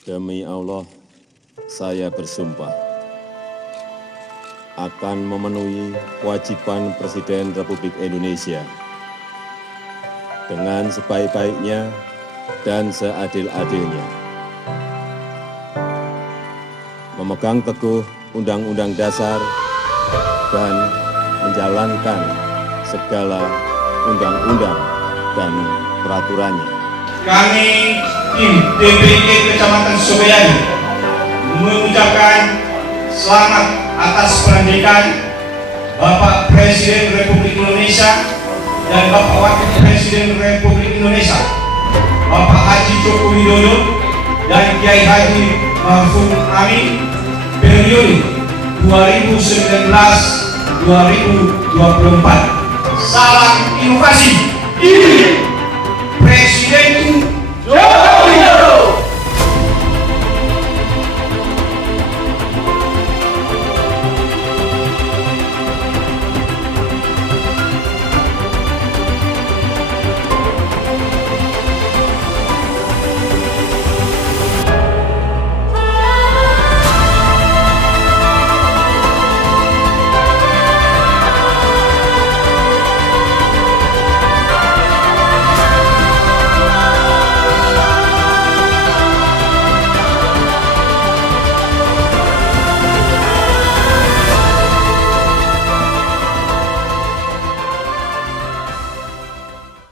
Demi Allah, saya bersumpah akan memenuhi kewajiban Presiden Republik Indonesia dengan sebaik-baiknya dan seadil-adilnya, memegang teguh Undang-Undang Dasar dan menjalankan segala undang-undang dan peraturannya. Kami tim DPD Kecamatan Sobayani mengucapkan selamat atas pelantikan Bapak Presiden Republik Indonesia dan Bapak Wakil Presiden Republik Indonesia Bapak Haji Joko Widodo dan Kiai Haji Ma'ruf Amin periode 2019-2024. Salam inovasi. Ini Presidenku Jokowi.